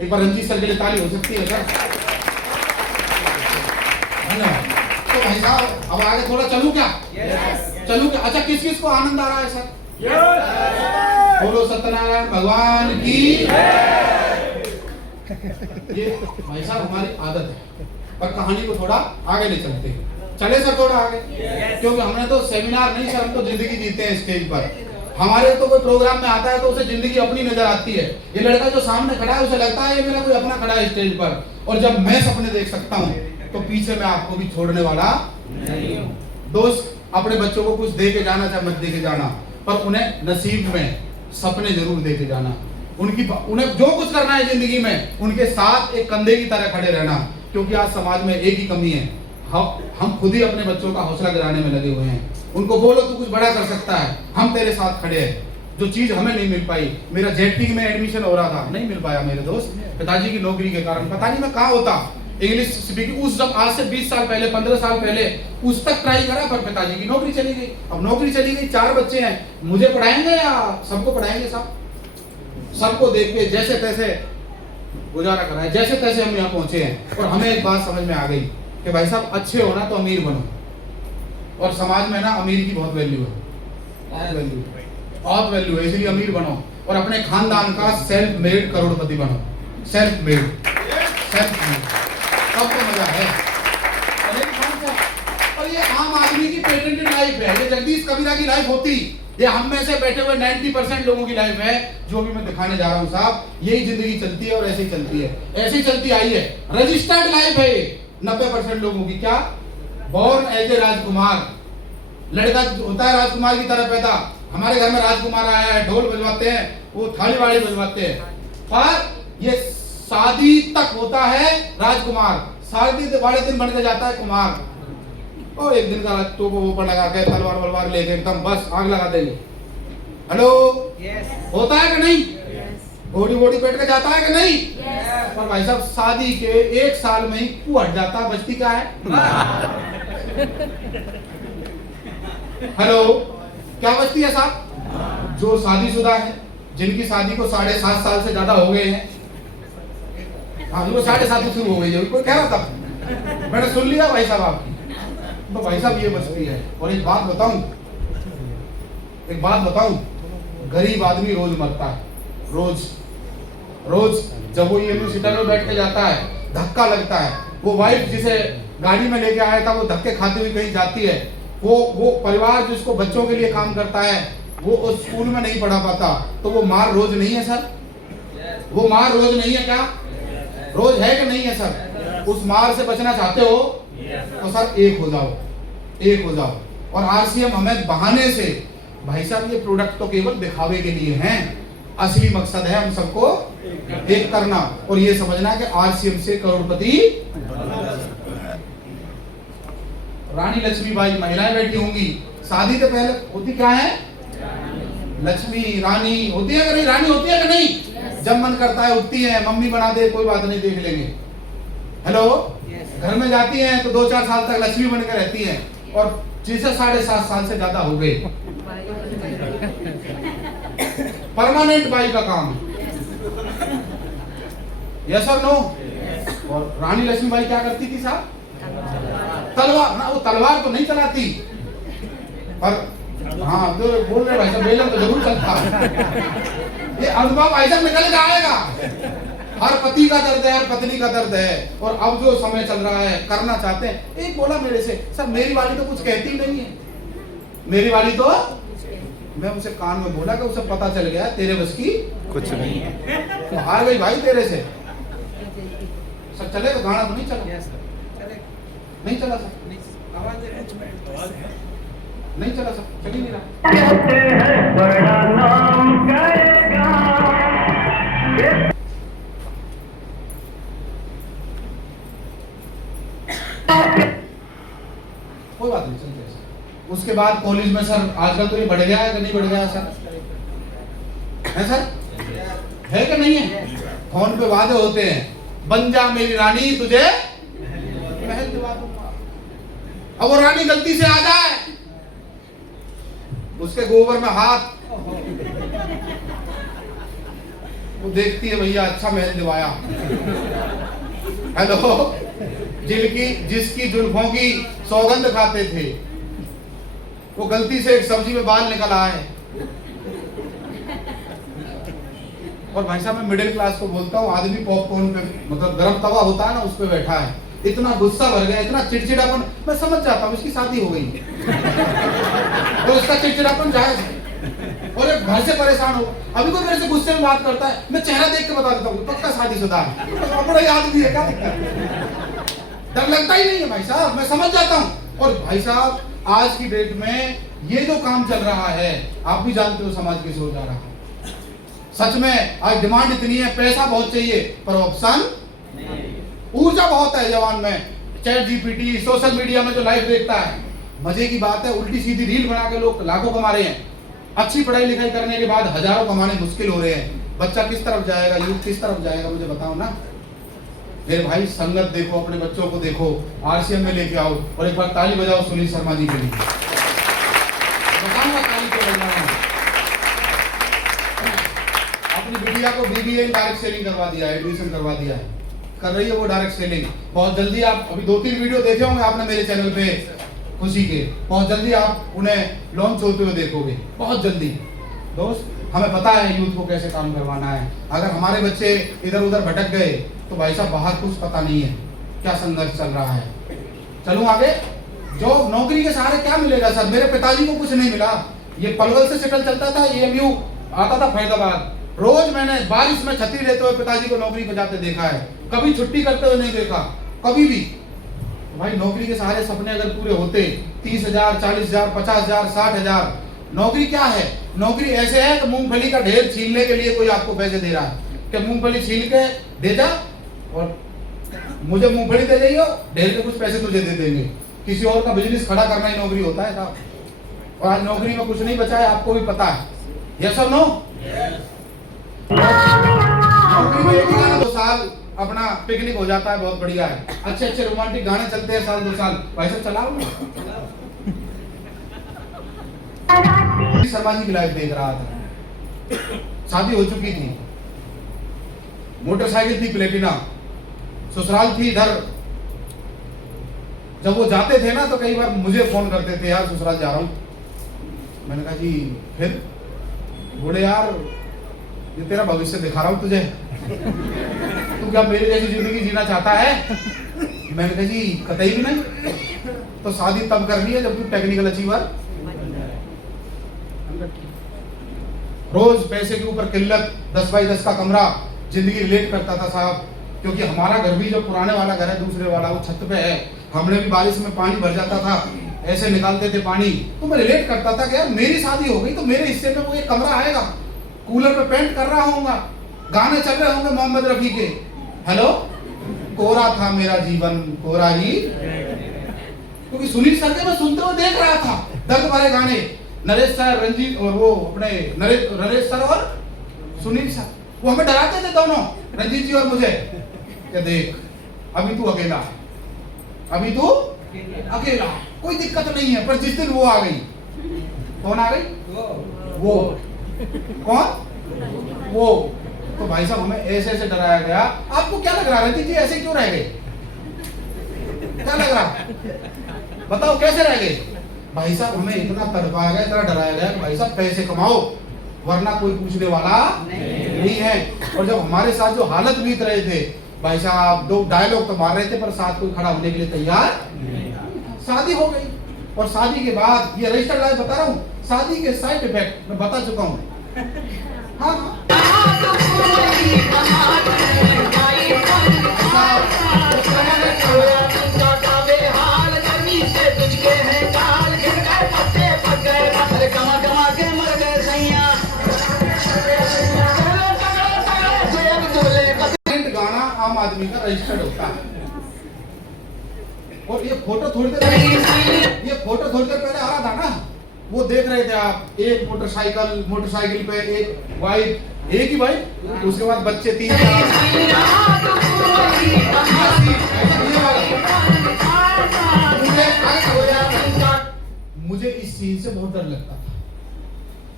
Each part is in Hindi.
एक बार रंजीत सर के लिए ताली हो सकती है सर। धन्यवाद। तो भाई साहब अब आगे थोड़ा चलूं क्या? चलूं क्या? अच्छा, किस किस को आनंद आ रहा है सर? बोलो सत्यनारायण भगवान की। ये भाई साहब हमारी आदत है, पर कहानी को थोड़ा आगे ले चलते हैं। चले सर थोड़ा आगे, क्योंकि हमने तो सेमिनार नहीं सर, हम तो जिंदगी जीते हैं स्टेज पर। हमारे तो कोई प्रोग्राम में आता है तो उसे जिंदगी अपनी नजर आती है। ये लड़का जो सामने खड़ा है उसे लगता है ये मेरा कोई अपना खड़ा है स्टेज पर, और जब मैं सपने देख सकता हूँ तो पीछे मैं आपको भी छोड़ने वाला नहीं हूँ। दोस्त, अपने बच्चों को कुछ दे के जाना चाहे मत दे के जाना, पर उन्हें नसीब में सपने जरूर दे के जाना। उन्हें जो कुछ करना है जिंदगी में उनके साथ एक कंधे की तरह खड़े रहना, क्योंकि आज समाज में एक ही कमी है, हम खुद ही अपने बच्चों का हौसला गिराने में लगे हुए हैं। उनको बोलो तू कुछ बड़ा कर सकता है, हम तेरे साथ खड़े हैं। जो चीज हमें नहीं मिल पाई, मेरा जेटी में एडमिशन हो रहा था, नहीं मिल पाया मेरे दोस्त, पिताजी की नौकरी के कारण। पता नहीं मैं कहाँ होता इंग्लिश स्पीकिंग। उस जब आज से 20 साल पहले 15 साल पहले उस तक ट्राई करा, पर पिताजी की नौकरी चली गई। अब नौकरी चली गई, 4 बच्चे हैं, मुझे पढ़ाएंगे या सबको पढ़ाएंगे साहब? सबको देख के जैसे तैसे गुजारा करा है, जैसे तैसे हम यहाँ पहुंचे हैं। और हमें एक बात समझ में आ गई कि भाई साहब अच्छे हो ना तो अमीर बनो, और समाज में ना अमीर की बहुत वैल्यू है, बहुत वैल्यू है, इसलिए अमीर बनो और अपने खानदान का सेल्फ मेड करोड़पति बनो। सेल्फ मेड सबको मजा है। और ये आम आदमी की पेटेंटेड लाइफ है, ये जगदीश कबीरा की लाइफ होती, ये हम में से बैठे हुए 90% लोगों की लाइफ है। जो भी मैं दिखाने जा रहा हूँ साहब, यही जिंदगी चलती है और ऐसे ही चलती है, ऐसे ही चलती आई है। रजिस्टर्ड लाइफ है ये 90% लोगों की। क्या? बॉर्न एज ए राजकुमार, लड़का होता है राजकुमार की तरह पैदा। हमारे घर में राजकुमार आया है, ढोल बजवाते हैं, वो थाली वाली बजवाते हैं, पर ये शादी तक होता है राजकुमार, शादी वाले दिन बन के जाता है कुमार। और एक दिन का तो वो ऊपर लगा के तलवार वलवार लेके एकदम बस आग लगा देंगे। हेलो, होता है कि नहीं? घोड़ी घोड़ी बैठ के जाता है कि नहीं? पर भाई साहब शादी के 1 साल में ही हट जाता है, बचती क्या है? हेलो, क्या बचती है साहब? जो शादीशुदा है, जिनकी शादी को 7.5 साल से ज्यादा हो गए हैं, हाँ वो 7.5 शुरू हो गई है, कोई कह रहा था, मैंने सुन लिया भाई साहब आपकी। तो भाई साहब ये बचती है। और एक बात बताऊं, गरीब आदमी रोज मरता है, रोज जब वो ये सीटर में बैठ के जाता है, धक्का लगता है। वो वाइफ जिसे गाड़ी में लेके आया था वो धक्के खाते हुए कहीं जाती है। वो परिवार जिसको बच्चों के लिए काम करता है, वो उस स्कूल में नहीं पढ़ा पाता, तो वो मार रोज नहीं है सर? वो मार रोज नहीं है क्या? रोज है कि नहीं है सर? उस मार से बचना चाहते हो तो सर एक हो जाओ। और आरसीएम हमें बहाने से, भाई साहब ये प्रोडक्ट तो केवल दिखावे के लिए हैं, असली मकसद है हम सबको एक करना और ये समझना कि आरसीएम से करोड़पति। रानी लक्ष्मीबाई महिलाएं बैठी होंगी, शादी से पहले होती क्या है? लक्ष्मी रानी होती है कि नहीं? रानी होती है कि नहीं? जब मन करता है उठती है, मम्मी बना दे कोई बात नहीं, देख लेंगे। हेलो, घर में जाती हैं तो 2-4 साल तक लक्ष्मी बनकर रहती हैं, और जिसे 7.5 साल से ज्यादा हो गए परमानेंट बाई का काम है। यस और नो? और रानी लक्ष्मीबाई क्या करती थी साहब? तलवार ना, वो तलवार तो नहीं चलाती, पर हाँ तो बोल रहे भाई साहब बेलन तो जरूर चलता। ये अनुभव भाई साहब निकल के आएगा। हर पति का दर्द है, हर पत्नी का दर्द है। और अब जो समय चल रहा है, करना चाहते हैं। एक बोला मेरे से, सर मेरी वाली तो कुछ कहती नहीं है, मेरी वाली तो, मैं उसे कान में बोला कि उसे पता चल गया तेरे बस की कुछ नहीं है, तो हार गई भाई तेरे से। सर चले तो गाना तो नहीं चला? नहीं चला सर, नहीं चला सर, चल ही नहीं रहा। बड़ा नाम करेगा। कोई बात नहीं, चलते सर। उसके बाद कॉलेज में सर आजकल तो ये बढ़ गया है कि नहीं बढ़ गया सर? है सर? है कि नहीं है? फोन पे वादे होते हैं, बन जा मेरी रानी तुझे महल दिवा दूंगा। अब वो रानी गलती से आ जाए, उसके गोबर में हाथ, वो देखती है भैया अच्छा महल दिवाया। हेलो, जिसकी जुल्फों की सौगंध खाते थे वो गलती से एक सब्जी में बाल निकल आए। और भाई साहब मैं मिडिल क्लास को बोलता हूँ, आदमी पॉपकॉर्न पे मतलब गरम तवा होता है ना उस पे बैठा है, इतना गुस्सा भर गया, इतना चिड़चिड़ापन, मैं समझ जाता हूँ इसकी शादी हो गई और इसका चिड़चिड़ापन जायज है और एक घर से परेशान हो। अभी कोई मेरे से गुस्से में बात करता है, मैं चेहरा देख के बता देता हूँ पक्का शादीशुदा है, तो अपना याद भी है क्या, डर लगता ही नहीं है भाई साहब, मैं समझ जाता हूँ। और भाई साहब आज की डेट में ये जो काम चल रहा है आप भी जानते हो समाज की सोच जा रहा है। सच में आज डिमांड इतनी है, पैसा बहुत चाहिए पर ऑप्शन, ऊर्जा बहुत है जवान में। चैट जीपीटी, सोशल मीडिया में जो लाइव देखता है, मजे की बात है, उल्टी सीधी रील बना के लोग लाखों कमा रहे हैं। अच्छी पढ़ाई लिखाई करने के बाद हजारों कमाने मुश्किल हो रहे हैं। बच्चा किस तरफ जाएगा, यूथ किस तरफ जाएगा, मुझे बताओ ना। मेरे भाई संगत देखो, अपने बच्चों को देखो, आरसीएम में लेके आओ और एक बार ताली बजाओ सुनील शर्मा जी के लिए। बताऊंगा ताली क्यों बजाना है। अपनी बिटिया को बीबीए डायरेक्ट सेलिंग करवा दिया है, एडमिशन करवा दिया है, कर रही है वो डायरेक्ट सेलिंग। बहुत जल्दी आप अभी 2-3 वीडियो देखे होंगे आपने मेरे चैनल पे खुशी के, बहुत जल्दी आप उन्हें लॉन्च होते हुए देखोगे, बहुत जल्दी। दोस्त हमें पता है यूथ को कैसे काम करवाना है। अगर हमारे बच्चे इधर उधर भटक गए तो भाई साहब बाहर कुछ पता नहीं है क्या संघर्ष चल रहा है। चलूं आगे। जो नौकरी के सहारे क्या मिलेगा सर, मेरे पिताजी को कुछ नहीं मिला, ये पलवल से सेटल चलता था, एएमयू आता था फैजाबाद, रोज मैंने बारिश में छतरी लेते हुए पिताजी को नौकरी पे जाते देखा है, कभी छुट्टी करते हुए नहीं देखा, कभी भी। भाई नौकरी के सहारे सपने अगर पूरे होते, 30,000, 40,000, 50,000, 60,000, नौकरी क्या है? नौकरी ऐसे है कि मूंगफली का ढेर छीलने के लिए कोई आपको पैसे दे रहा है कि मूंगफली छील के दे जा और मुझे मूंगफली दे जाइयो, ढेर के कुछ पैसे तुझे दे देंगे। किसी और का बिजनेस खड़ा करना ही नौकरी होता है साहब। और आज नौकरी में कुछ नहीं बचा है, आपको भी पता है। यस और नो? नौकरी में 1 साल अपना पिकनिक हो जाता है, बहुत बढ़िया है, अच्छे अच्छे रोमांटिक गाने चलते हैं साल 2 साल, भाई साहब चलाओ ना। शर्मा जी की लाइफ देख रहा था, शादी हो चुकी थी, मोटरसाइकिल थी प्लेटिना, ससुराल थी इधर। जब वो जाते थे ना तो कई बार मुझे फोन करते थे, यार ससुराल जा रहा हूँ। मैंने कहा जी फिर? बोले यार ये तेरा भविष्य दिखा रहा हूँ तुझे, तू क्या मेरी जैसी जिंदगी जीना चाहता है? मैंने कहा जी कतई भी नहीं, तो शादी तब करनी है जब तू टेक्निकल अचीवर। रोज पैसे के ऊपर किल्लत, 10 बाई 10 का कमरा, जिंदगी रिलेट करता था साहब, क्योंकि हमारा घर भी जो पुराने वाला घर है, दूसरे वाला, वो छत पे है। हमने भी बारिश में पानी भर जाता था, ऐसे निकालते थे पानी, तो मैं रिलेट करता था कि यार मेरी शादी हो गई तो मेरे हिस्से में वो एक कमरा आएगा, कूलर पे पेंट कर रहा होऊंगा, गाने चल रहे होंगे मोहम्मद रफी के। हेलो, कोरा था मेरा जीवन कोरा ही, क्योंकि सुनील सर के मैं सुनते हुए देख रहा था दर्द भरे गाने, नरेश सर, रंजीत और वो अपने नरेश सर और सुनील सर, वो हमें डराते थे दोनों, रंजीत जी और मुझे, कि देख अभी तू अकेला है, अभी तू अकेला, कोई दिक्कत नहीं है। पर जिस दिन वो आ गई, कौन आ गई? वो कौन? वो। तो भाई साहब हमें ऐसे ऐसे डराया गया। आपको क्या लग रहा है रंजीत जी ऐसे क्यों रह गए? क्या लग रहा, बताओ कैसे रह गए? भाई साहब हमें इतना तड़पाया गया, इतना डराया गया कि भाई साहब पैसे कमाओ वरना कोई पूछने वाला नहीं है। और जब हमारे साथ जो हालत बीत रहे थे भाई साहब, 2 डायलॉग तो मार रहे थे पर साथ कोई खड़ा होने के लिए तैयार। शादी हो गई और शादी के बाद ये रजिस्टर्ड लाइफ बता रहा हूँ, शादी के साइड इफेक्ट मैं बता चुका हूँ। हाँ गाना आम आदमी का रजिस्टर्ड होता है। और ये फोटो थोड़ी देर पहले आ रहा था ना, वो देख रहे थे आप, एक मोटरसाइकिल पे एक वाइफ, एक ही वाइफ, उसके बाद बच्चे 3-4। मुझे इस सीन से बहुत डर लगता था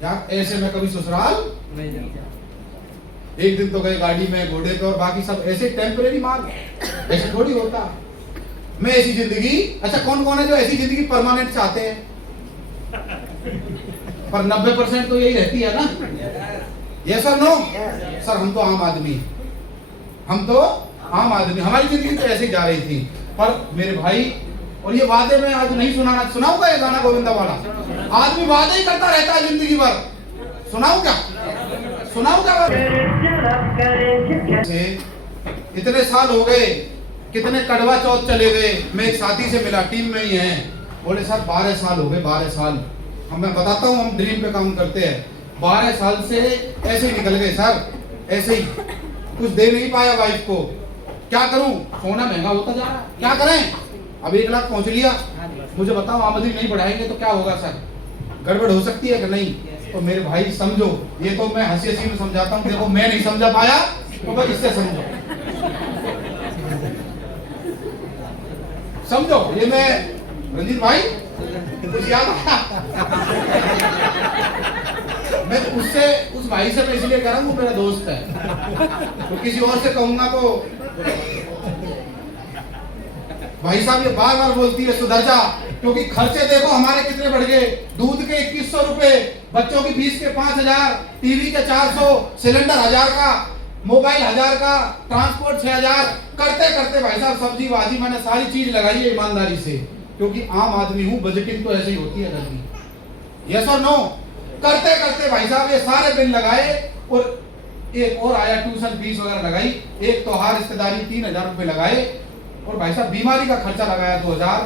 यार, ऐसे मैं कभी ससुराल नहीं जाऊंगा। एक दिन तो गए गाड़ी में, घोड़े पे, और बाकी सब ऐसे टेम्परेरी माल, ऐसे थोड़ी होता। मैं ऐसी जिंदगी, अच्छा कौन कौन है जो ऐसी जिंदगी परमानेंट चाहते हैं? पर 90% तो यही रहती है ना। यस और नो? सर हम तो आम आदमी, हम तो आम आदमी, हमारी जिंदगी तो ऐसे ही जा रही थी। पर मेरे भाई, और ये वादे में आज नहीं सुनाना, सुनाऊंगा ये गाना गोविंदा वाला, आदमी वादे ही करता रहता है जिंदगी भर। सुनाऊं क्या? सुनाऊं क्या? इतने साल हो गए, कितने कड़वा चौथ चले गए। मैं एक साथी से मिला, टीम में ही है, बोले सर 12 साल हो गए, 12 साल। मैं बताता हूँ, हम ड्रीम पे काम करते हैं। 12 साल से ऐसे ही निकल गए सर, ऐसे ही, कुछ दे नहीं पाया वाइफ को। क्या करूं? सोना महंगा होता जा रहा है, क्या करें? अब 1 लाख पहुंच लिया, मुझे बताओ आमदनी नहीं बढ़ाएंगे तो क्या होगा सर? गड़बड़ हो सकती है कि नहीं? तो मेरे भाई समझो, ये तो मैं हंसी हंसी में समझाता हूँ, देखो मैं नहीं समझा पाया तो भाई इससे समझो, समझो। ये मैं रंजीत भाई कुछ याद आया? मैं उससे, उस भाई से मैं इसलिए कह रहा हूँ, वो मेरा दोस्त है, तो किसी और से कहूंगा तो भाई साहब ये बार बार बोलती है सुधर जा, क्योंकि खर्चे देखो हमारे कितने बढ़ गए। दूध के 2100 रुपए, बच्चों की फीस के 5000, टीवी के 400, सिलेंडर 1000 का, मोबाइल 1000 का, ट्रांसपोर्ट 6000, करते करते भाई साहब सब्जी भाजी मैंने सारी चीज लगाई है ईमानदारी से, क्योंकि आम आदमी हूँ, बजटिंग तो ऐसे ही होती है घर की। यस और नो? करते करते भाई साहब ये सारे बिल लगाए, और एक और आया ट्यूशन फीस वगैरह लगाई, एक त्योहार रिश्तेदारी 3000 रुपए लगाए, और भाई साहब बीमारी का खर्चा लगाया 2000,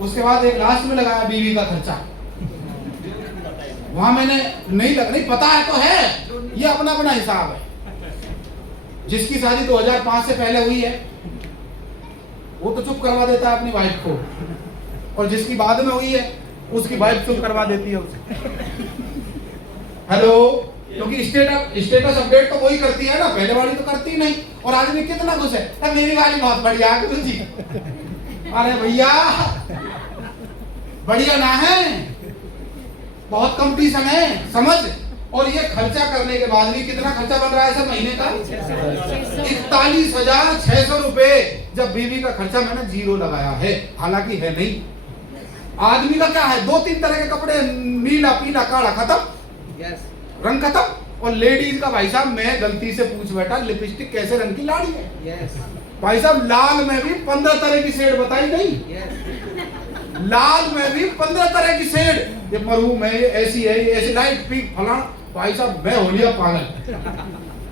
उसके बाद एक लास्ट में लगाया बीवी का खर्चा। वहां मैंने नहीं पता है तो है, ये अपना अपना हिसाब है। जिसकी शादी 2005 से पहले हुई है वो तो चुप करवा देता है अपनी वाइफ को, और जिसकी बाद में हुई है उसकी वाइफ चुप करवा देती है उसे। हेलो, क्योंकि स्टेटस अपडेट तो वही करती है ना, पहले वाली तो करती नहीं। और आदमी कितना खुश है, मेरी वाली बहुत बढ़िया है गुरु जी। अरे भैया बढ़िया ना है, बहुत कंपटीशन है, समझ। और ये खर्चा करने के बाद भी कितना खर्चा बन रहा है सर महीने का? 41,600 रुपए। जब बीवी का खर्चा मैंने 0 लगाया है, हालांकि है नहीं। आदमी का क्या है, 2-3 तरह के कपड़े, नीला पीला काला खत्म, रंग खत्म। और लेडीज का भाई साहब, मैं गलती से पूछ बैठा लिपस्टिक कैसे रंग की लाड़ी है। भाई साहब लाल में भी 15 तरह की शेड बताई नहीं, लाल में भी 15 तरह की शेड, ये मरूम है, ये ऐसी है, ये ऐसी लाइट पिंक फलाना। भाई साहब मैं हो लिया पागल,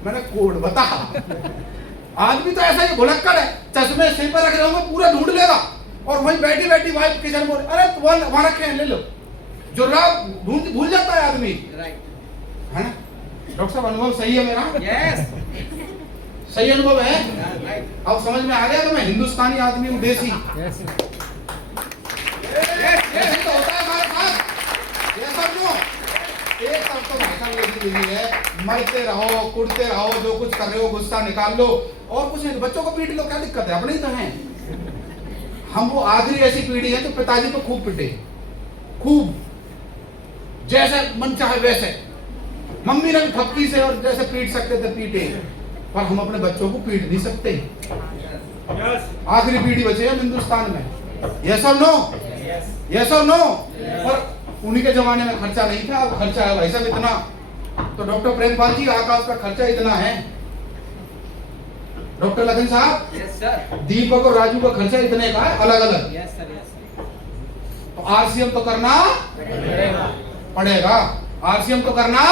मैंने कोड बता। आदमी तो ऐसा ही भुलक्कड़ है, चश्मे सिर पर रख रहे होंगे पूरा ढूंढ लेगा, और वहीं बैठी बैठी वाइफ किचन बोल, अरे वहां रखे हैं ले लो, जो रात भूल जाता है आदमी, है ना? डॉक्टर साहब अनुभव सही है मेरा? सही अनुभव है। अब समझ में आ गया तो मैं हिंदुस्तानी आदमी हूँ, देसी। तो होता है हमारे साथ, ये समझो। एक तरफ तो भाई साहब ये है, मरते रहो, कुटते रहो, जो कुछ कर रहे हो गुस्सा निकाल लो, और कुछ नहीं, बच्चों को पीट लो, क्या दिक्कत है, अपने ही तो हैं। हम वो आखिरी ऐसी पीढ़ी है तो पिताजी को खूब पिटे, खूब, जैसे मन चाहे वैसे। मम्मी ने भी थपकी से और जैसे पीट सकते थे पीटे, पर हम अपने बच्चों को पीट नहीं सकते। आखिरी पीढ़ी बचे हम हिंदुस्तान में। यस और नो? यस और नो? और उन्हीं के जमाने में खर्चा नहीं था, अब खर्चा है भाई साहब इतना। तो डॉक्टर प्रेमपाल जी, आकाश का खर्चा इतना है। डॉक्टर लखन साहब, दीपक और राजू का खर्चा इतने का है, अलग अलग। तो आरसीएम तो करना पड़ेगा, आरसीएम तो करना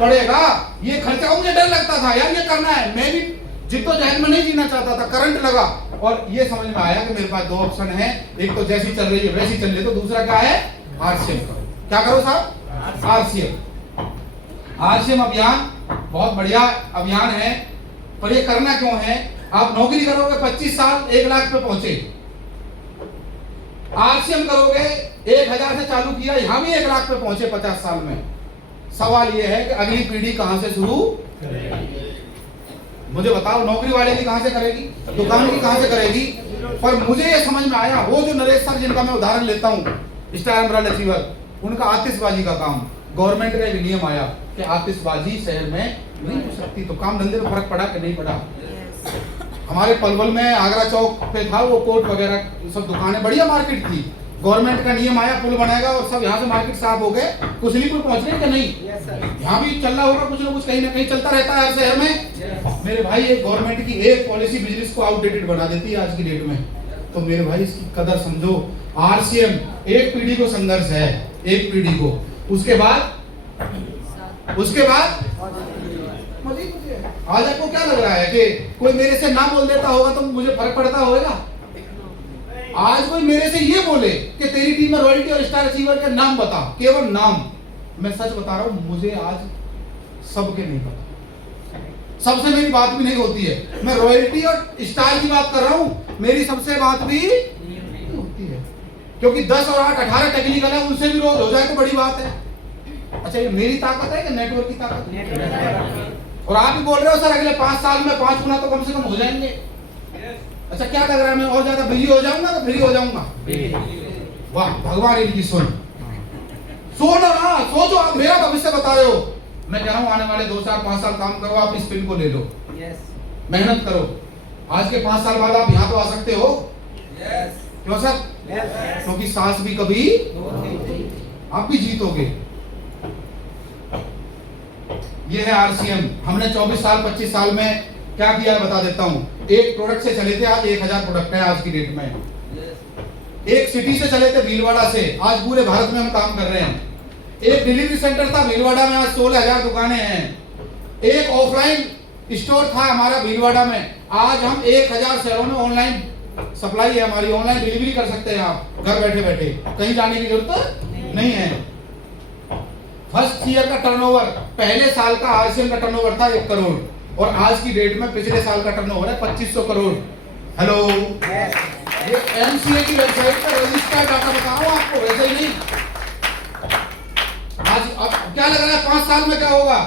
पड़ेगा। ये खर्चा मुझे डर लगता था यार, ये करना है, मैं भी जिद्दोजहद में नहीं जीना चाहता था, करंट लगा, और ये समझ में आया कि मेरे पास 2 ऑप्शन है, एक तो जैसी चल रही है वैसी चल रही है, तो दूसरा क्या है, आरसीएम करो। क्या करो साहब? आरसीएम। आरसीएम अभियान बहुत बढ़िया अभियान है, पर ये करना क्यों है? आप नौकरी करोगे 25 साल 1 लाख पे पहुंचे, आरसीएम करोगे 1000 से चालू किया, यहां भी 1 लाख पे पहुंचे 50 साल में। सवाल ये है कि अगली पीढ़ी कहां से शुरू? मुझे बताओ, नौकरी वाले की कहां से करेगी, दुकान की कहां से करेगी? पर मुझे ये समझ में आया, वो जो नरेश सर जिनका मैं उदाहरण लेता हूं, स्टार अमराल अचीवर, उनका आतिशबाजी का काम, गवर्नमेंट का एक नियम आया कि आतिशबाजी शहर में नहीं हो सकती। तो काम धंधे में फर्क पड़ा कि नहीं पड़ा? हमारे पलवल में आगरा चौक पे था वो कोर्ट वगैरह सब दुकानें, बढ़िया मार्केट थी। गवर्नमेंट का नियम आया पुल बनाएगा और सब यहाँ से मार्केट साफ हो गए, कुशलीपुर पहुंच रहे कि नहीं? यहाँ भी चल रहा होगा कुछ ना कुछ, कहीं ना कहीं चलता रहता है हर शहर में। मेरे भाई एक गवर्नमेंट की एक पॉलिसी बिजनेस को आउटडेटेड बना देती है आज की डेट में। तो मेरे भाई इसकी कदर समझो। आरसीएम एक पीढ़ी को संघर्ष है, एक पीढ़ी को, उसके बाद आज आपको क्या लग रहा है कि कोई मेरे से ना बोल देता होगा तो मुझे फर्क पड़ता होगा? आज कोई मेरे से ये बोले कि तेरी टीम में रॉयल्टी और स्टार अचीवर का नाम बता, केवल नाम, मैं सच बता रहा हूं, मुझे आज सबके नहीं पता, सबसे मेरी बात भी नहीं होती है। मैं रॉयल्टी और स्टार की बात कर रहा हूं, मेरी सबसे बात भी नहीं होती है, क्योंकि 10 और 8 18 टेक्निकल है, उनसे भी रोज हो जाए तो बड़ी बात है। अच्छा, ये मेरी ताकत है कि नेटवर्क की ताकत? और आप भी बोल रहे हो सर अगले 5 साल में 5 गुना तो कम से कम हो जाएंगे। अच्छा, क्या लग रहा है मैं और ज्यादा बिजी हो जाऊंगा तो फ्री हो जाऊंगा? वाह भगवान इनकी सुन ना, सोचो, आप मेरा भविष्य बता रहे हो। मैं कह रहा हूं आने वाले 2 साल 5 साल काम करो, आप इस पिन को ले लो, मेहनत करो, आज के 5 साल बाद आप यहाँ तो आ सकते हो। क्यों सर? क्योंकि सांस भी कभी आप भी जीतोगे। ये है आरसीएम। हमने 24 साल 25 साल में क्या किया बता देता हूं। एक प्रोडक्ट से चले थे, आज 1000 प्रोडक्ट है आज की डेट में। एक सिटी से चले थे भीलवाड़ा से, आज पूरे भारत में हम काम कर रहे हैं। एक डिलीवरी सेंटर था भीलवाड़ा में, आज 16000 दुकानें हैं। एक ऑफलाइन स्टोर था हमारा भीलवाड़ा में, आज हम 1000 शहरों में ऑनलाइन सप्लाई है हमारी, ऑनलाइन डिलीवरी कर सकते हैं आप घर बैठे बैठे, कहीं जाने की जरूरत नहीं है। फर्स्ट ईयर का टर्नओवर, पहले साल का आरसीएम का टर्नओवर था 1 करोड़, और आज की डेट में पिछले साल का टर्नओवर है 2500 करोड़। हेलो, ये एमसीए की वेबसाइट पर रजिस्टर्ड डाटा बता रहा हूं आपको, वैसे ही नहीं। आज अब क्या लग रहा है 5 साल में क्या होगा?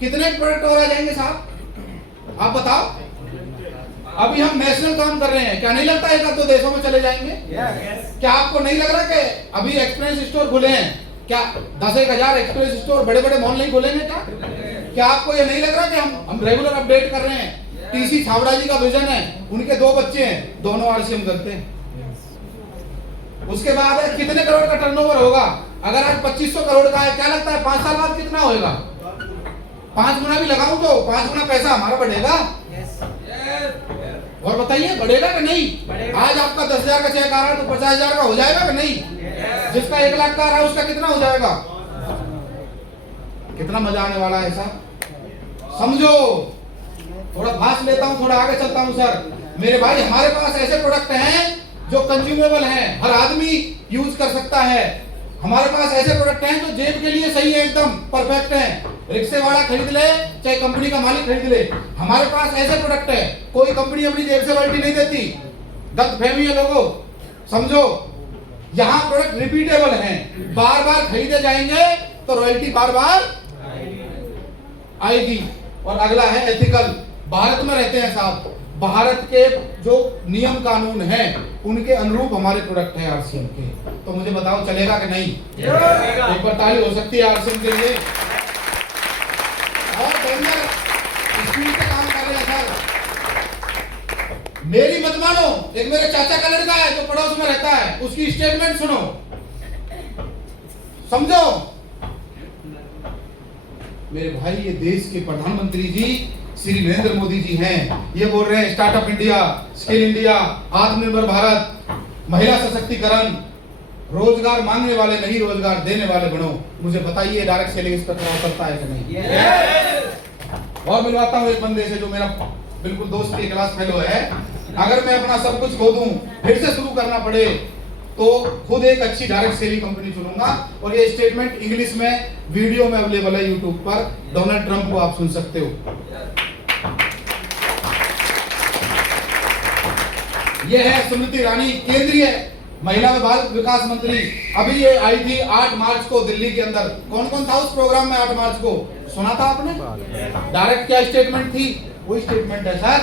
कितने प्रोडक्ट और आ जाएंगे साहब, आप बताओ? अभी हम नेशनल काम कर रहे हैं, क्या नहीं लगता है 1-2 देशों में चले जाएंगे? क्या आपको नहीं लग रहा कि अभी एक्सप्रेस स्टोर खुले हैं? क्या 10,000 एक्सप्रेस स्टोर बड़े बड़े मॉल नहीं खोलेंगे? क्या आपको ये नहीं लग रहा कि हम रेगुलर अपडेट कर रहे हैं? टीसी छाबड़ा जी का विजन है, उनके 2 बच्चे हैं, दोनों आरसीएम करते हैं। उसके बाद कितने करोड़ का टर्नओवर होगा? अगर आज 2500 करोड़ का है, क्या लगता है 5 साल बाद कितना होगा? 5 गुना भी लगाऊं तो 5 गुना पैसा हमारा बढ़ेगा। और बताइए बढ़ेगा कि नहीं? आज आपका 10,000 का चेक आ रहा है तो 50,000 का हो जाएगा कि नहीं? जिसका 1 लाख का आ रहा है उसका कितना हो जाएगा? कितना मजा आने वाला है साहब, समझो। थोड़ा भाष लेता हूं, थोड़ा आगे चलता हूं सर। मेरे भाई, हमारे पास ऐसे प्रोडक्ट हैं जो कंज्यूमेबल हैं, हर आदमी यूज कर सकता है। हमारे पास ऐसे प्रोडक्ट हैं जो जेब के लिए सही है, एकदम परफेक्ट है। रिक्शे वाला खरीद ले चाहे कंपनी का मालिक खरीद ले, हमारे पास ऐसे प्रोडक्ट है, कोई कंपनी अपनी जेब से रॉयल्टी नहीं देती। गलतफहमी है लोगों, समझो। यहाँ प्रोडक्ट रिपीटेबल हैं, बार बार खरीदे जाएंगे तो रॉयल्टी बार बार आएगी। और अगला है एथिकल। भारत में रहते हैं साहब, भारत के जो नियम कानून हैं उनके अनुरूप हमारे प्रोडक्ट हैं आरसीएम के। तो मुझे बताओ चलेगा कि नहीं? एक बार ताली हो सकती है आरसीएम के लिए। और टेंडर स्पीड से काम कर रहे हैं सर। मेरी मत मानो, एक मेरे चाचा का लड़का है जो पड़ोस में रहता है, उसकी स्टेटमेंट सुनो, समझो। मेरे भाई, ये देश के प्रधानमंत्री जी श्री नरेंद्र मोदी जी हैं, ये बोल रहे हैं स्टार्टअप इंडिया, स्किल इंडिया, आत्मनिर्भर भारत, महिला सशक्तिकरण, रोजगार मांगने वाले नहीं रोजगार देने वाले बनो। मुझे बताइए डायरेक्ट सेलिंग इस पर प्रभाव करता है कि नहीं? और मिलवाता हूँ एक बंदे से जो मेरा बिल्कुल दोस्त की क्लास फेलो है। अगर मैं अपना सब कुछ खो दूं, फिर से शुरू करना पड़े, तो खुद एक अच्छी डायरेक्ट सेलिंग कंपनी चुनूंगा। और ये स्टेटमेंट इंग्लिश में वीडियो में अवेलेबल है यूट्यूब पर, डोनाल्ड ट्रंप को आप सुन सकते हो। ये है स्मृति ईरानी, केंद्रीय महिला व बाल विकास मंत्री। अभी ये आई थी 8 मार्च को दिल्ली के अंदर। कौन कौन था उस प्रोग्राम में 8 मार्च को? सुना था आपने? डायरेक्ट क्या स्टेटमेंट थी? वही स्टेटमेंट है सर,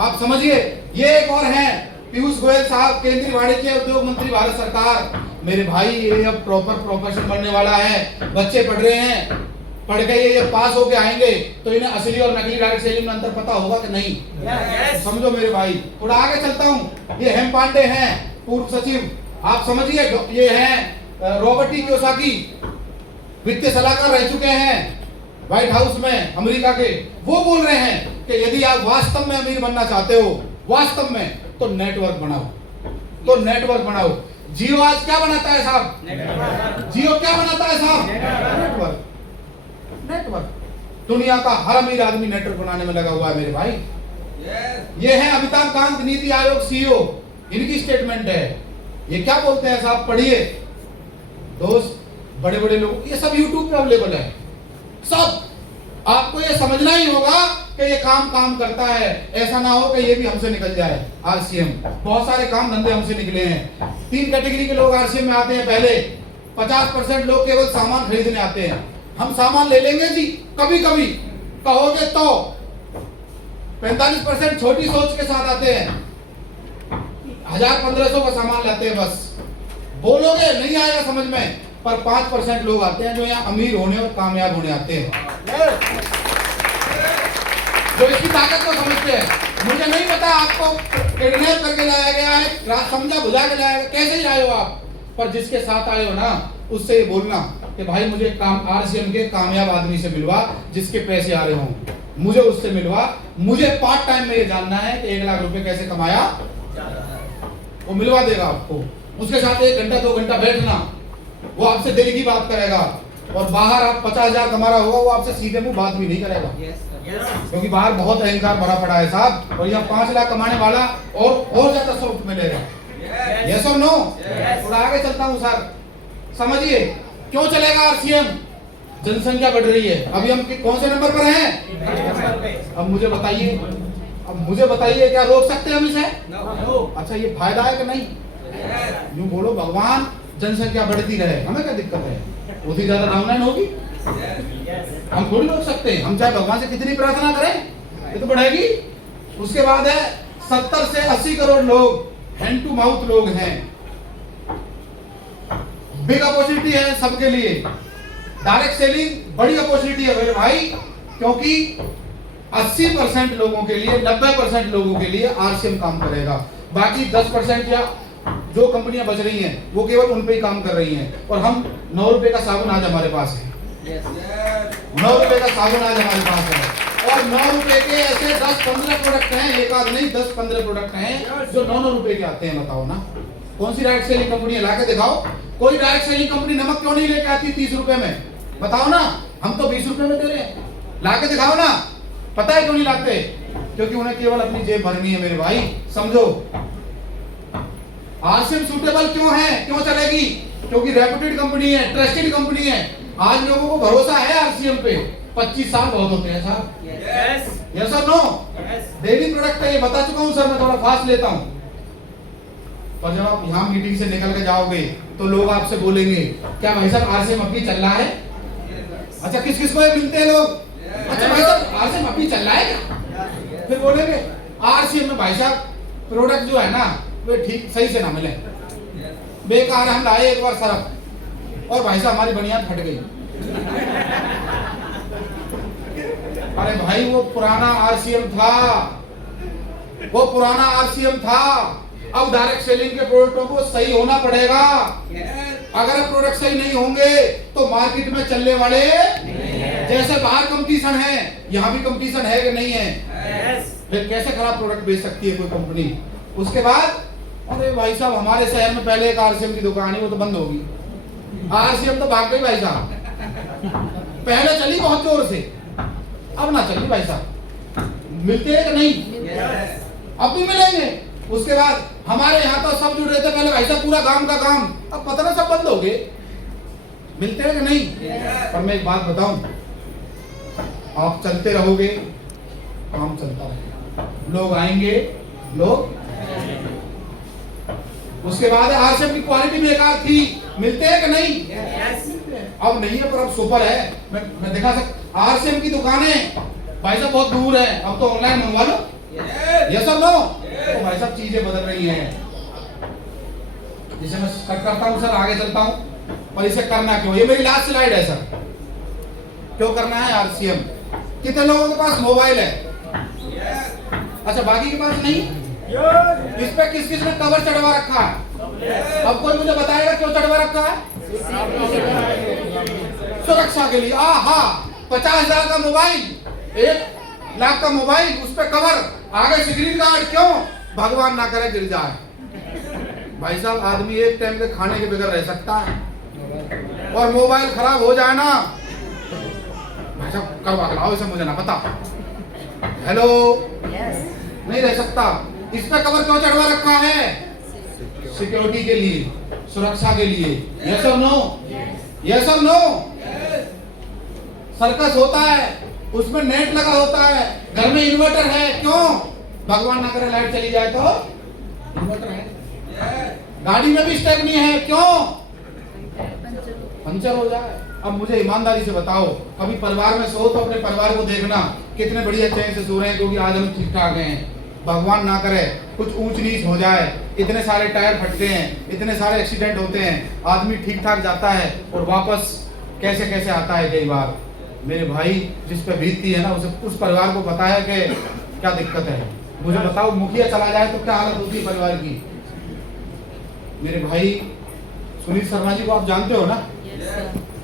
आप समझिए। ये एक और है पीयूष गोयल साहब, केंद्रीय वाणिज्य उद्योग मंत्री भारत सरकार। मेरे भाई, ये अब प्रॉपर प्रोफेशन बनने वाला है, बच्चे पढ़ रहे हैं, पढ़ के ये पास होके आएंगे तो इन्हें असली और नकली डायरेक्ट सेलिंग में अंतर पता होगा कि नहीं? समझो मेरे भाई। थोड़ा आगे चलता हूँ। ये हेम पांडे हैं, पूर्व सचिव, आप समझिए। ये हैं रॉबर्ट टी कियोसाकी, वित्तीय सलाहकार रह चुके हैं व्हाइट हाउस में अमेरिका के। वो बोल रहे हैं कि यदि आप वास्तव में अमीर बनना चाहते हो, वास्तव में, तो नेटवर्क बनाओ, तो नेटवर्क बनाओ। जियो आज क्या बनाता है साहब? जियो क्या बनाता है साहब? नेटवर्क। नेटवर्क। दुनिया का हर अमीर आदमी नेटवर्क बनाने में लगा हुआ है मेरे भाई। ये है अमिताभ कांत, नीति आयोग सीईओ, इनकी स्टेटमेंट है। ये क्या बोलते हैं साहब? पढ़िए दोस्त, बड़े बड़े लोग, ये सब यूट्यूब पे अवेलेबल है सब। आपको ये समझना ही होगा कि ये काम करता है। ऐसा ना हो कि ये भी हमसे निकल जाए। आरसीएम, बहुत सारे काम धंधे हमसे निकले हैं। 3 कैटेगरी के लोग आरसीएम में आते हैं। पहले 50% लोग केवल सामान खरीदने आते हैं। हम सामान ले लेंगे जी, कभी कभी कहोगे तो। 45% छोटी सोच के साथ आते हैं, 1000-1500 का सामान लाते हैं बस। बोलोगे नहीं आएगा समझ में, पर 5% लोग आते हैं जो यहाँ अमीर होने और कामयाब होने आते हैं, जो इसकी ताकत को समझते हैं। मुझे नहीं पता आपको किडनैप करके लाया गया है, रात समझा बुझा के लाया गया, कैसे ही आए हो आप, पर जिसके साथ आए हो ना, उससे ये बोलना कि भाई मुझे काम आरसीएम के कामयाब आदमी से मिलवा, जिसके पैसे आ रहे हों, मुझे उससे मिलवा। मुझे पार्ट टाइम में ये जानना है कि 1 लाख रुपए कैसे कमाया, वो मिलवा देगा आपको। उसके साथ 1 घंटा 2 घंटा बैठना, वो आपसे दिल की बात करेगा। और बाहर आप 50,000 कमा रहा होगा, वो आपसे सीधे मुंह बात भी नहीं करेगा, क्योंकि बाहर बहुत अहंकार भरा पड़ा है साहब। और यहाँ 5 लाख कमाने वाला और ज्यादा सॉफ्ट मिलेगा। यस और नो? थोड़ा आगे चलता हूँ सर, समझिए क्यों चलेगा आरसीएम। जनसंख्या बढ़ रही है। अभी हम कौन से नंबर पर हैं? अब मुझे बताइए, क्या रोक सकते हैं हम इसे? अच्छा, ये फायदा है कि नहीं? यूं बोलो, भगवान जनसंख्या बढ़ती रहे, हमें क्या दिक्कत है? उतनी ज्यादा डाउनलाइन होगी, हम थोड़ी रोक सकते हैं। हम चाहे भगवान से कितनी प्रार्थना करें, ये तो बढ़ेगी। उसके बाद है 70 से 80 करोड़ लोग हैंड टू माउथ लोग हैं। बिग अपॉर्चुनिटी है सबके लिए। डायरेक्ट सेलिंग बड़ी अपॉर्चुनिटी है मेरे भाई, क्योंकि 80% लोगों के लिए, 90% लोगों के लिए आरसीएम काम करेगा। बाकी 10% या जो कंपनियां बच रही हैं, वो केवल उन पे ही काम कर रही हैं। और हम 9 रुपए का साबुन आज हमारे पास है, 9 रुपए का साबुन आज हमारे पास है। और 9 रुपए के ऐसे 10-15 प्रोडक्ट हैं, एक आध नहीं, 10-15 प्रोडक्ट हैं जो 9 रुपए के आते हैं। बताओ ना, कौन सी डायरेक्ट सेलिंग कंपनी है? लाके दिखाओ। कोई डायरेक्ट सेलिंग कंपनी नमक क्यों नहीं लेके आती 30 रुपए में? बताओ ना, हम तो 20 रुपए में दे रहे हैं। लाके दिखाओ ना। पता है क्यों नहीं लाते? क्योंकि उन्हें केवल अपनी जेब भरनी है मेरे भाई, समझो। आरसीएम सूटेबल क्यों है, क्यों चलेगी? क्योंकि रेप्यूटेड कंपनी है, ट्रस्टेड कंपनी है। आज लोगों को भरोसा है आरसीएम पे। 25 साल बहुत होते हैं साहब। यस और नो? डेली प्रोडक्ट है, ये बता चुका हूं सर, मैं थोड़ा फास्ट लेता हूं। और जब आप यहाँ मीटिंग से निकल के जाओगे तो लोग आपसे बोलेंगे, क्या भाई साहब आरसीएम अभी चल रहा है? अच्छा, किस किस को मिलते हैं लोग? अच्छा भाई साहब आरसीएम अभी चल रहा है क्या? फिर बोलेंगे आरसीएम में भाई साहब प्रोडक्ट जो है ना, वे ठीक सही से ना मिले, बेकार। हम लाए एक बार सरफ और भाई साहब हमारी बनियान फट गई। अरे भाई, वो पुराना आरसीएम था, वो पुराना आरसीएम था। अब डायरेक्ट सेलिंग के प्रोडक्टों को सही होना पड़ेगा। अगर प्रोडक्ट सही नहीं होंगे तो मार्केट में चलने वाले, जैसे बाहर कंपटीशन है, यहाँ भी कंपटीशन है कि नहीं है? फिर कैसे खराब प्रोडक्ट बेच सकती है कोई कंपनी? उसके बाद अरे भाई साहब, हमारे शहर में पहले एक आरसीएम की दुकान है, वो तो बंद होगी। आरसीएम तो भाग गई भाई साहब। पहले चली बहुत जोर से, अब ना चली भाई साहब। मिलते हैं कि नहीं? अब भी मिलेंगे। उसके बाद हमारे यहाँ तो सब जुड़ रहे थे पहले भाई साहब, पूरा गांव का काम, अब पता ना सब बंद हो गए। मिलते हैं कि नहीं? पर मैं एक बात बताऊं, आप चलते रहोगे, काम चलता रहेगा, लोग आएंगे, लोग। उसके बाद आरसीएम की क्वालिटी बेकार थी, मिलते हैं कि नहीं? अब नहीं है, पर अब सुपर है। मैं दिखा सकता, आरसीएम की दुकानें भाई साहब बहुत दूर है, अब तो ऑनलाइन मंगवा लो। यस और नो? तो भाई साहब चीजें बदल रही हैं। जिसे मैं कट करता हूं सर, आगे चलता हूं, और इसे करना क्यों? ये मेरी लास्ट स्लाइड है सर। क्यों करना है आरसीएम? कितने लोगों के पास मोबाइल है? अच्छा, बाकी के पास नहीं? इस पे किस किस ने कवर चढ़वा रखा है? अब कोई मुझे बताएगा क्यों चढ़वा रखा है? सुरक्षा के लिए। आहा, 50,000 का मोबाइल, 1 लाख का मोबाइल, उस पे कवर, आगे स्क्रीन गार्ड, क्यों? भगवान ना करे गिर जाए। भाई साहब, आदमी एक टाइम के खाने के बगैर रह सकता है, और मोबाइल खराब हो जाए ना, भाई साहब कब अगलाओ, इसे मुझे ना पता। हेलो, नहीं रह सकता। इस पे कवर क्यों चढ़वा रखा है? सिक्योरिटी के लिए, सुरक्षा के लिए। यस और नो? यस और नो? सर्कस होता है, उसमें नेट लगा होता है, घर में इन्वर्टर है, क्यों? भगवान ना करे लाइट चली जाए तो इन्वर्टर है। गाड़ी में भी स्टेपनी है, क्यों? पंचर हो जाए। अब मुझे ईमानदारी से बताओ, कभी परिवार में सो तो अपने परिवार को देखना कितने बढ़िया चैन से सो रहे हैं, क्योंकि आज हम ठीक ठाक हैं। भगवान ना करे कुछ ऊंच नीच हो जाए, इतने सारे टायर फटते हैं, इतने सारे एक्सीडेंट होते हैं, आदमी ठीक ठाक जाता है और वापस कैसे कैसे आता है। कई बार मेरे भाई जिस पे बीतती है ना, उस परिवार को पता है कि क्या दिक्कत है। मुझे बताओ, मुखिया चला जाए तो क्या हालत होती है परिवार की? मेरे भाई सुनील शर्मा जी को आप जानते हो ना?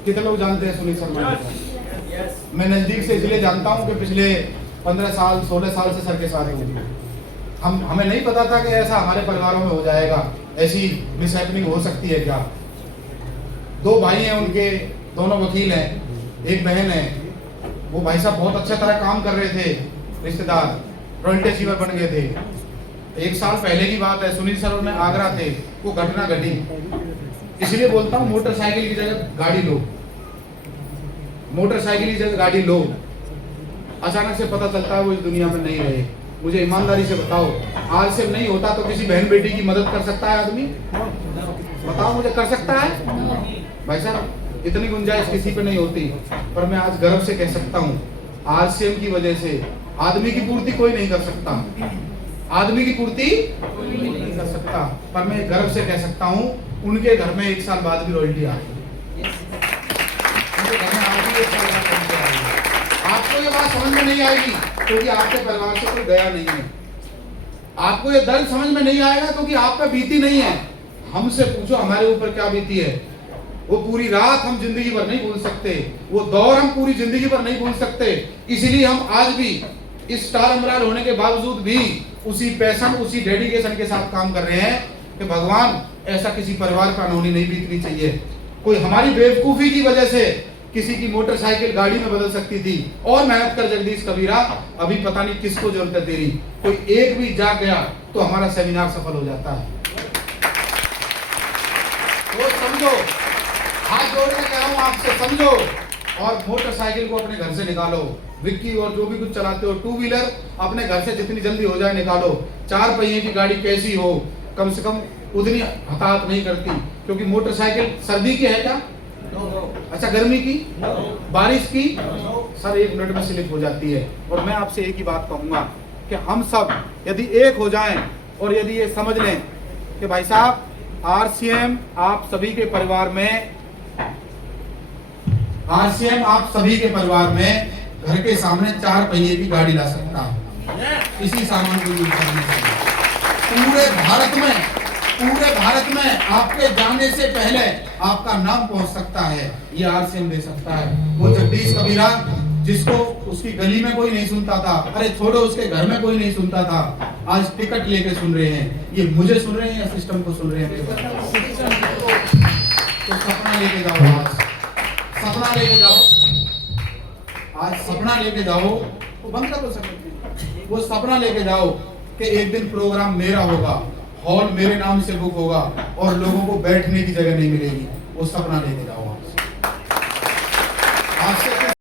कितने लोग जानते हैं सुनील शर्मा जी को? मैं नजदीक से इसलिए जानता हूँ कि पिछले 15 साल 16 साल से सर के साथ हूँ। हमें नहीं पता था कि ऐसा हमारे परिवारों में हो जाएगा, ऐसी मिसहैपनिंग हो सकती है क्या। 2 भाई हैं उनके, दोनों वकील हैं, एक बहन है। वो भाई साहब बहुत अच्छा तरह काम कर रहे थे, रिश्तेदार रॉयल्टी अचीवर बन गए थे। 1 साल पहले की बात है, सुनील सर में आगरा थे, वो घटना घटी। इसलिए बोलता हूँ, मोटरसाइकिल की जगह गाड़ी लो, मोटरसाइकिल की जगह गाड़ी लो। अचानक से पता चलता है वो इस दुनिया में नहीं रहे। मुझे ईमानदारी से बताओ, आज से नहीं होता तो किसी बहन बेटी की मदद कर सकता है आदमी? बताओ मुझे, कर सकता है? भाई साहब, इतनी गुंजाइश किसी पे नहीं होती। पर मैं आज गर्व से कह सकता हूँ, आरसीएम की वजह से आदमी की पूर्ति कोई नहीं कर सकता, आदमी की पूर्ति नहीं कर सकता। पर मैं गर्व से कह सकता हूँ, उनके घर में 1 साल बाद भी रॉयल्टी आ गई। उनके घर में आज भी 1 साल बाद रॉयल्टी आ गई। आपको ये बात समझ में नहीं आएगी क्योंकि आपके परिवार से कोई गया नहीं है। आपको ये दर्द समझ में नहीं आएगा क्योंकि आप पे बीती नहीं है। हमसे पूछो हमारे ऊपर क्या बीती है। वो पूरी रात हम जिंदगी भर नहीं भूल सकते, वो दौर हम पूरी जिंदगी भर नहीं भूल सकते। इसलिए हम आज भी इस स्टार अमराल होने के बावजूद भी उसी पैशन, उसी डेडिकेशन के साथ काम कर रहे हैं कि भगवान ऐसा किसी परिवार पर अनहोनी नहीं बीतनी चाहिए। कोई हमारी बेवकूफी की वजह से किसी की मोटरसाइकिल गाड़ी में बदल सकती थी। और मेहनत कर जगदीश कबीरा, अभी पता नहीं किसको जरूरत है तेरी। कोई एक भी जाग गया तो हमारा सेमिनार सफल हो जाता है। तो समझो, हाथ जोड़ के कह रहा हूं आपसे, समझो और मोटरसाइकिल को अपने घर से निकालो। विक्की और जो भी कुछ चलाते हो, 2 व्हीलर अपने घर से जितनी जल्दी हो जाए निकालो। 4 पहिए की गाड़ी कैसी हो, कम से कम उतनी हताहत नहीं करती। क्योंकि मोटरसाइकिल सर्दी की है क्या? अच्छा, गर्मी की, बारिश की, सर 1 मिनट में स्लिप हो जाती है। और मैं आपसे एक ही बात कहूंगा कि हम सब यदि एक हो जाएं और यदि ये समझ लें कि भाई साहब आरसीएम आप सभी के परिवार में, आरसीएम आप सभी के परिवार में घर के सामने 4 पहिए की गाड़ी ला सकता है। इसी सामान को यूज करने से पूरे भारत में आपके जाने से पहले आपका नाम पहुंच सकता है। ये आरसीएम दे सकता है। वो जगदीश कबीरा जिसको उसकी गली में कोई नहीं सुनता था, अरे छोड़ो उसके घर में कोई नहीं सुनता था, आज टिकट लेके सुन रहे हैं। ये मुझे सुन रहे हैं या सिस्टम को सुन रहे हैं? तो सपना लेके जाओ, आज सपना लेके जाओ, आज सपना लेके जाओ। वो बंद कर दो सकते, वो सपना लेके जाओ कि एक दिन प्रोग्राम मेरा होगा, हॉल मेरे नाम से बुक होगा और लोगों को बैठने की जगह नहीं मिलेगी। वो सपना लेके जाओ।